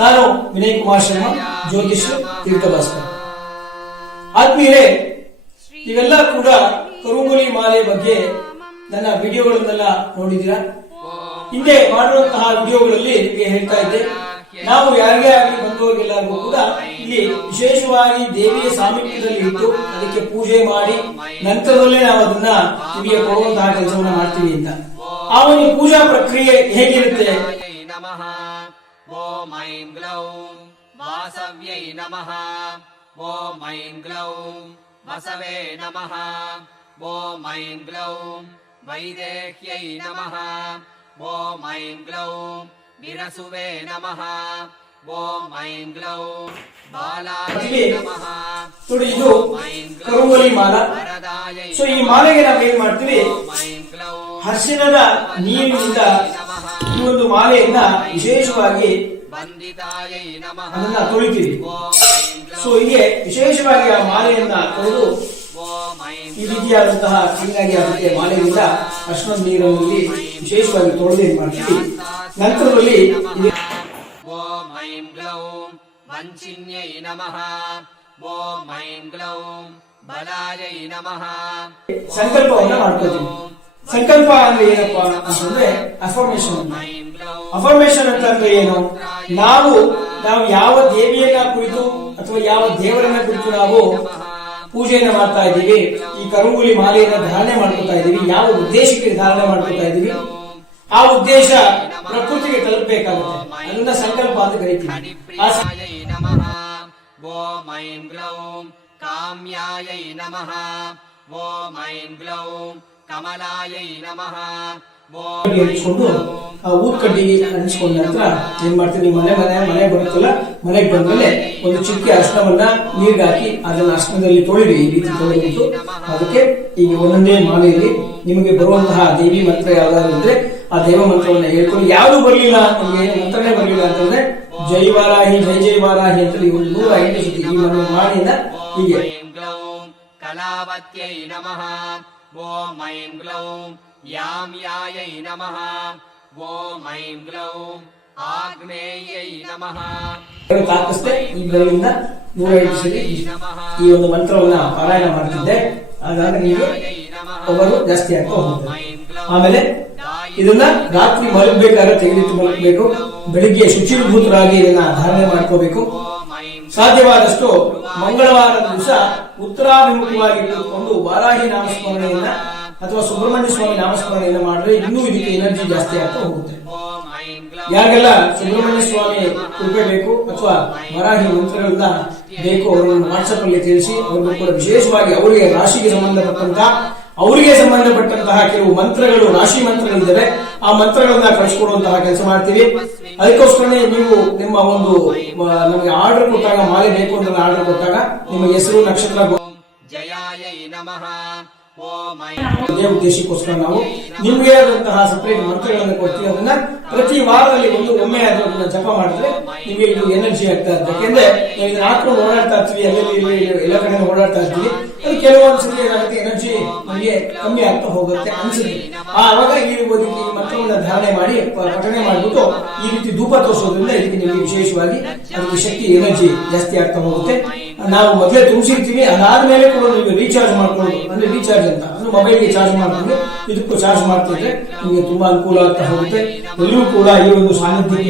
ನಾನು ವಿನಯ್ ಕುಮಾರ್ ಶರ್ಮಾ, ಜ್ಯೋತಿಷ್ ತೀರ್ಥಭಾಸ್ಕರ್. ಆತ್ಮೀಯರೇ, ನೀವೆಲ್ಲ ಕೂಡ ಕರುಂಗುಲಿ ಮಾಲೆ ಬಗ್ಗೆ ನನ್ನ ವಿಡಿಯೋಗಳನ್ನೆಲ್ಲ ನೋಡಿದ್ದೀರಾ. ಹಿಂದೆ ಮಾಡುವಂತಹ ವಿಡಿಯೋಗಳಲ್ಲಿ ನಿಮಗೆ ಹೇಳ್ತಾ ಇದ್ದೆ, ನಾವು ಯಾರಿಗೇ ಆಗಲಿ ಬಂದವರಿಗೆಲ್ಲರಿಗೂ ಕೂಡ ಇಲ್ಲಿ ವಿಶೇಷವಾಗಿ ದೇವಿಯ ಸಾಮೀಪ್ಯದಲ್ಲಿ ಇಟ್ಟು ಅದಕ್ಕೆ ಪೂಜೆ ಮಾಡಿ ನಂತರದಲ್ಲೇ ನಾವು ಅದನ್ನ ನಿಮಗೆ ಕೊಡುವಂತಹ ಕೆಲಸವನ್ನ ಮಾಡ್ತೀವಿ ಅಂತ. ಆ ಒಂದು ಪೂಜಾ ಪ್ರಕ್ರಿಯೆ ಹೇಗಿರುತ್ತೆ? ಓಂ ಐಂ ಗ್ಲೌಂ ವಾಸವ್ಯೈ ನಮಃ. ಓಂ ಐಂ ಗ್ಲೌಂ ವಸವೇ ನಮಃ. ಓಂ ಐಂ ಗ್ಲೌಂ ವೈದೇಹ್ಯೈ ನಮಃ. ಓಂ ಐಂ ಗ್ಲೌಂ ವಿರಸುವೆ ನಮಃ. ಓಂ ಐಂ ಗ್ಲೌಂ ಬಾಲಾಯ ನಮಃ. ನೋಡಿ, ಇದು ಕರುಂಗುಲಿ ಮಾಲಾ. ಸೊ ಈ ಮಾಲೆಗೆ ನಾವು ಏನ್ ಮಾಡ್ತೀವಿ, ಹರ್ಷಣದ ನೀರಿನಿಂದ ಈ ಒಂದು ಮಾಲೆಯನ್ನ ವಿಶೇಷವಾಗಿ ಅದನ್ನ ತೊಳಿತೀವಿ. ಸೊ ಹೀಗೆ ವಿಶೇಷವಾಗಿ ಆ ಮಾಲೆಯನ್ನ ತೊಳೆದು ಈ ರೀತಿಯಾದಂತಹ ಕ್ಲೀನಾಗಿ ಅದಕ್ಕೆ ಮಾಲೆಯಿಂದ ಅಷ್ಟೊಂದು ನೀರಲ್ಲಿ ವಿಶೇಷವಾಗಿ ತೊಳೆದು ಏನ್ ಮಾಡ್ತೀವಿ. ನಂತರದಲ್ಲಿ ಓಂ ಐಂ ಗ್ಲೌಂ ವಂಚಿನ್ಯೈ ನಮಃ. ಓಂ ಐಂ ಗ್ಲೌಂ ಬಲಾಯೈ ನಮಃ. ಸಂಕಲ್ಪವನ್ನ ಮಾಡ್ಕೋತೀವಿ. ಸಂಕಲ್ಪ ಅಂದ್ರೆ ಏನಪ್ಪಾ ಅಂತಂದ್ರೆ ಅಫರ್ಮೇಶನ್. ಅಫರ್ಮೇಶನ್ ಅಂತಂದ್ರೆ ಏನು? ನಾವು ಯಾವ ದೇವಿಯನ್ನ ಕುರಿತು ಅಥವಾ ಯಾವ ದೇವರನ್ನ ಕುರಿತು ನಾವು ಪೂಜೆಯನ್ನ ಮಾಡ್ತಾ ಇದ್ದೀವಿ, ಈ ಕರುಂಗುಲಿ ಮಾಲೆಯನ್ನ ಧಾರಣೆ ಮಾಡ್ಕೊತಾ ಇದ್ದೀವಿ, ಯಾವ ಉದ್ದೇಶಕ್ಕೆ ಧಾರಣೆ ಮಾಡ್ಕೊತಾ ಇದ್ದೀವಿ, ಆ ಉದ್ದೇಶ ಪ್ರಕೃತಿಗೆ ತಲುಪಬೇಕಾಗುತ್ತೆ. ಅದನ್ನ ಸಂಕಲ್ಪ ಅಂತ ಕರಿತೀವಿ. ಓಂ ಐಂ ಗ್ಲೌಂ ಕಾಮ್ಯಾಯೈ ನಮಃ. ಓಂ ಐಂ ಗ್ಲೌಂ ಕಮಲಾಯೈ ನಮಃ. ಆ ಊದ್ಕಡ್ಡಿ ಅಣಿಸ್ಕೊಂಡ ನಂತರ ಏನ್ ಮಾಡ್ತೀವಿ, ಮನೆ ಬರುತ್ತಲ್ಲ, ಮನೆಗೆ ಬಂದ್ಮೇಲೆ ಒಂದು ಚಿಕ್ಕ ಅರ್ಶನವನ್ನ ನೀರ್ಗೆ ಹಾಕಿ ಅದನ್ನ ಅರ್ಶನದಲ್ಲಿ ತೊಳಿರಿ. ಈ ರೀತಿ ತೊಳೆದ್ಬಿಟ್ಟು ಅದಕ್ಕೆ ಈಗ ಒಂದೊಂದೇ ಮಾಲೆಯಲ್ಲಿ ನಿಮಗೆ ಬರುವಂತಹ ದೇವಿ ಮಂತ್ರ ಯಾವ್ದಾದ್ರು ಇದ್ರೆ ಆ ದೇವ ಮಂತ್ರವನ್ನ ಹೇಳ್ಕೊಂಡು, ಯಾವ್ದು ಬರ್ಲಿಲ್ಲ ನಿಮ್ಗೆ ಮಂತ್ರನೇ ಬರ್ಲಿಲ್ಲ ಅಂತಂದ್ರೆ ಜೈ ವಾರಾಹಿ ಜೈ ಜೈ ವಾರಾಹಿ ಅಂತ ನೀವು 105 ಸತಿ ಈ ಮಾಡಿದ ಹೀಗೆ. ಕಲಾವತ್ಯೈ ನಮಃ. ಓಂ ಐಂ ಗ್ಲೌಂ ಯಾಮ್ಯಾಯೈ ನಮಃ. ಓಂ ಐಂ ಗ್ಲೌಂ ಆಗ್ನೇಯೈ ನಮಃ. ತಾಕಷ್ಟೇ ಈ ಬೆರಳಿಂದ 105 ಸತಿ ಈ ಒಂದು ಮಂತ್ರವನ್ನ ಪಾರಾಯಣ ಮಾಡ್ತಿದ್ದೆ. ಆದಾಗ ನೀವು ಅವರು ಜಾಸ್ತಿ ಆಗ್ತಾ ಹೋಗುತ್ತೆ. ಆಮೇಲೆ ಇದನ್ನ ರಾತ್ರಿ ಮಲಗಬೇಕಾದ್ರೆ ತೆಗೆದಿಟ್ಟು ಮಲಗಬೇಕು. ಬೆಳಿಗ್ಗೆ ಶುಚಿರ್ಭೂತರಾಗಿ ಇದನ್ನ ಧಾರಣೆ ಮಾಡ್ಕೋಬೇಕು. ಸಾಧ್ಯವಾದಷ್ಟು ಮಂಗಳವಾರದ ದಿವಸ ಉತ್ತರಾಭಿಮುಖವಾಗಿ ಇಟ್ಟುಕೊಂಡು ವಾರಾಹಿ ನಾಮಸ್ಮರಣೆಯನ್ನ ಅಥವಾ ಸುಬ್ರಹ್ಮಣ್ಯ ಸ್ವಾಮಿ ನಾಮಸ್ಮರಣೆಯನ್ನ ಮಾಡಿದ್ರೆ ಇನ್ನೂ ಇದಕ್ಕೆ ಎನರ್ಜಿ ಜಾಸ್ತಿ ಆಗ್ತಾ ಹೋಗುತ್ತೆ. ಯಾರಿಗೆಲ್ಲ ಸುಬ್ರಹ್ಮಣ್ಯ ಸ್ವಾಮಿ ಕೃಪೆ ಬೇಕು ಅಥವಾ ವರಾಹಿ ಮಂತ್ರಗಳನ್ನ ಬೇಕು, ಅವರನ್ನು ವಾಟ್ಸ್ಆಪ್ ಅಲ್ಲಿ ತಿಳಿಸಿ ಅವ್ರಿಗೂ ಕೂಡ ವಿಶೇಷವಾಗಿ ಅವರಿಗೆ ರಾಶಿಗೆ ಸಂಬಂಧಪಟ್ಟಂತಹ ಕೆಲವು ಮಂತ್ರಗಳು, ರಾಶಿ ಮಂತ್ರಗಳಿದ್ದಾವೆ, ಆ ಮಂತ್ರಗಳನ್ನ ಕಳಿಸ್ಕೊಡುವಂತಹ ಕೆಲಸ ಮಾಡ್ತೀವಿ. ಅದಕ್ಕೋಸ್ಕರನೇ ನೀವು ನಿಮ್ಮ ಒಂದು ನಮಗೆ ಆರ್ಡರ್ ಕೊಟ್ಟಾಗ, ಮಾಲೆ ಬೇಕು ಅಂತ ಆರ್ಡರ್ ಕೊಟ್ಟಾಗ ನಿಮ್ಮ ಹೆಸರು, ನಕ್ಷತ್ರ, ಜಯಾಯೈ ನಮಃ. ಅದೇ ಉದ್ದೇಶಕ್ಕೋಸ್ಕರ ನಾವು ನಿಮ್ಗೆ ಆದಂತಹ ಸಪರೇಟ್ ಮಂತ್ರಗಳನ್ನು ಕೊಡ್ತೀವಿ. ಅದನ್ನ ಪ್ರತಿ ವಾರದಲ್ಲಿ ಒಮ್ಮೆ ಅದನ್ನ ಜಪ ಮಾಡಿದ್ರೆ ನಿಮಗೆ ಇದು ಎನರ್ಜಿ ಆಗ್ತಾ ಇರ್ತದೆ. ಯಾಕೆಂದ್ರೆ ನಾವು ಇದನ್ನ ಹಾಕೊಂಡು ಓಡಾಡ್ತಾ ಇರ್ತೀವಿ, ಎಲ್ಲ ಕಡೆ ಓಡಾಡ್ತಾ ಇರ್ತೀವಿ. ಅದು ಕೆಲವೊಂದ್ಸತಿ ಏನಾಗುತ್ತೆ, ಎನರ್ಜಿ ನಮಗೆ ಕಮ್ಮಿ ಆಗ್ತಾ ಹೋಗುತ್ತೆ ಅನ್ಸುತ್ತೆ. ಆವಾಗ ಈ ಮಂತ್ರವನ್ನ ಧಾರಣೆ ಮಾಡಿ ಪಠಣೆ ಮಾಡಿಬಿಟ್ಟು ಈ ರೀತಿ ಧೂಪ ತೋರಿಸೋದ್ರಿಂದ ಇದಕ್ಕೆ ನಿಮಗೆ ವಿಶೇಷವಾಗಿ ಅದಕ್ಕೆ ಶಕ್ತಿ, ಎನರ್ಜಿ ಜಾಸ್ತಿ ಆಗ್ತಾ ಹೋಗುತ್ತೆ. ನಾವು ಮೊದಲೇ ತುಂಬಿಸಿರ್ತೀವಿ, ಅದಾದ್ಮೇಲೆ ಕೂಡ ನೀವು ರೀಚಾರ್ಜ್ ಮಾಡ್ಕೊಳ್ಳೋದು, ಅಂದ್ರೆ ರೀಚಾರ್ಜ್ ಅಂತ ಅಂದ್ರೆ ಮೊಬೈಲ್ಗೆ ಚಾರ್ಜ್ ಮಾಡ್ಕೊಂಡು ಇದಕ್ಕೂ ಚಾರ್ಜ್ ಮಾಡ್ತಿದ್ರೆ ನಿಮಗೆ ತುಂಬಾ ಅನುಕೂಲ ಆಗ್ತಾ ಹೋಗುತ್ತೆ. ಎಲ್ಲರೂ ಕೂಡ ಈ ಒಂದು ಸಾನ್ನಿಧ್ಯಕ್ಕೆ